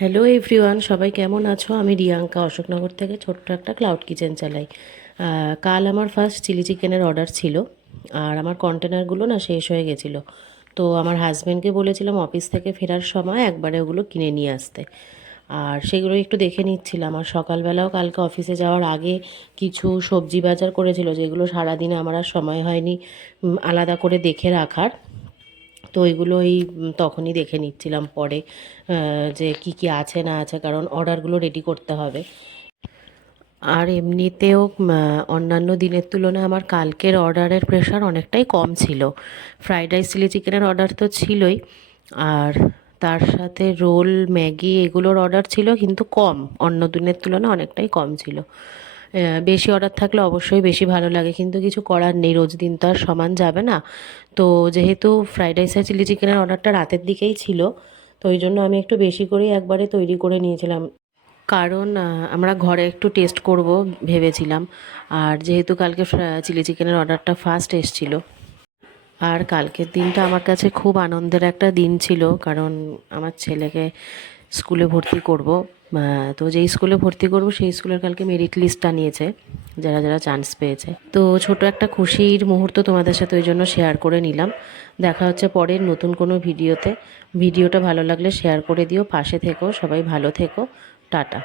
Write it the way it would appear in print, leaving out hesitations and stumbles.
Hello everyone, সবাই কেমন আছো? আমি রিয়াঙ্কা অশোকনগর থেকে ছোট্ট একটা ক্লাউড কিচেন চালাই। কাল আমার ফার্স্ট চিলি চিকেনের অর্ডার ছিল, আর আমার কন্টেনারগুলো না শেষ হয়ে গেছিলো। তো আমার হাজব্যান্ডকে বলেছিলাম অফিস থেকে ফেরার সময় একবারে ওগুলো কিনে নিয়ে আসতে, আর সেগুলো একটু দেখে নিচ্ছিলাম। আর সকালবেলাও কালকে অফিসে যাওয়ার আগে কিছু সবজি বাজার করেছিল, যেগুলো সারাদিনে আমার আর সময় হয়নি আলাদা করে দেখে রাখার। তো ওইগুলো তখনই দেখে নিচ্ছিলাম পরে, যে কি কি আছে না আছে, কারণ অর্ডারগুলো রেডি করতে হবে। আর এমনিতেও অন্যান্য দিনের তুলনায় আমার কালকের অর্ডারের প্রেশার অনেকটাই কম ছিল। ফ্রাইড রাইস চিলি চিকেনের অর্ডার তো ছিলই, আর তার সাথে রোল, ম্যাগি এগুলোর অর্ডার ছিল, কিন্তু কম, অন্য দিনের তুলনায় অনেকটাই কম ছিল। বেশি অর্ডার থাকলে অবশ্যই বেশি ভালো লাগে, কিন্তু কিছু করার নেই, রোজ দিন তো আর সমান যাবে না। তো যেহেতু ফ্রাইড রাইস আর চিলি চিকেনের অর্ডারটা রাতের দিকেই ছিল, তো ওই জন্য আমি একটু বেশি করেই একবারে তৈরি করে নিয়েছিলাম, কারণ আমরা ঘরে একটু টেস্ট করব ভেবেছিলাম। আর যেহেতু কালকে চিলি চিকেনের অর্ডারটা ফার্স্ট এসেছিলো, আর কালকের দিনটা আমার কাছে খুব আনন্দের একটা দিন ছিল, কারণ আমার ছেলেকে স্কুলে ভর্তি করব। তো যেই স্কুলে ভর্তি করব সেই স্কুলের কালকে মেরিট লিস্টটা নিয়েছে, যারা যারা চান্স পেয়েছে। তো ছোট একটা খুশির মুহূর্ত তোমাদের সাথে ওই জন্য শেয়ার করে নিলাম। দেখা হচ্ছে পরের নতুন কোনো ভিডিওতে। ভিডিওটা ভালো লাগলে শেয়ার করে দিও, পাশে থেকো, সবাই ভালো থেকো, টাটা।